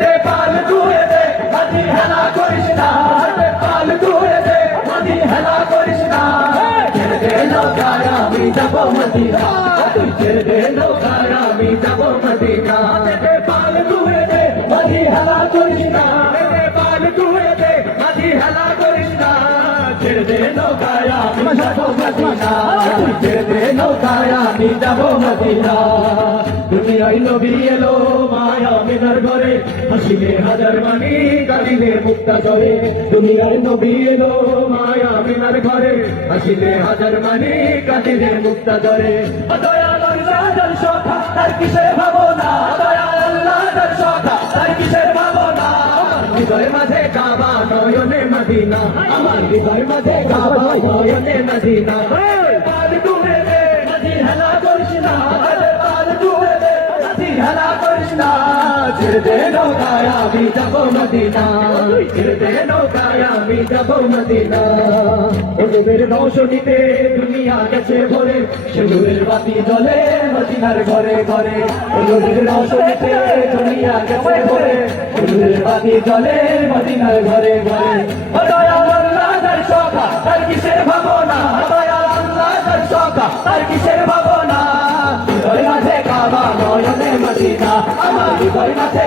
দে পাল তুলে দে মাঝি হেলা করিস না দে পাল তুলে দে মাঝি হেলা করিস না ছেড়ে দে নৌকায় আমি যাব মদিনা তুই ছেড়ে দে নৌকায় আমি যাব মদিনা দে পাল তুলে দে মাঝি হেলা করিস না দে পাল তুলে দে মাঝি হেলা করিস না ছেড়ে দে নৌকায় আমি যাব মদিনা তুই ছেড়ে দে নৌকায় আমি যাব মদিনা দুনিয়ায় নবী এলো মায়া মিনার ঘরে হাসিলে হাজার মানি কাঁদিলে মুক্তা করে দুনিয়ায় নবী এলো মায়া মিনার ঘরে হাসিলে হাজার মানি কাঁদিলে মুক্তা করে দয়াল আল্লাহর সখা তার কিসের ভাবনা দয়াল আল্লাহর সখা তার কিসের ভাবনা হৃদয় মাঝে কাবা নয়নে মদিনা আমার হৃদয় মাঝে কাবা নয়নে মদিনা পাল তুলে দে মাঝি হেলা করিস না পাল তুলে দে মাঝি হেলা করিস না ছেড়ে দে নৌকায় আমি যাব মদিনা ছেড়ে দে নৌকায় আমি যাব মদিনা ওদের রৌশনীতে দুনিয়া গেছে ভরে সিঁদুরের বাতি জ্বলে মদিনার ঘরে ঘরে ওদের রৌশনীতে দুনিয়া গেছে ভরে সিঁদুরের বাতি জ্বলে মদিনার ঘরে ঘরে দয়াল আল্লাহর সখা তার কিসের ভাবনা দয়াল আল্লাহর সখা তার কিসের ভাবনা হৃদয় মাঝে কাবা নয়নে মদিনা আমার হৃদয় মাঝে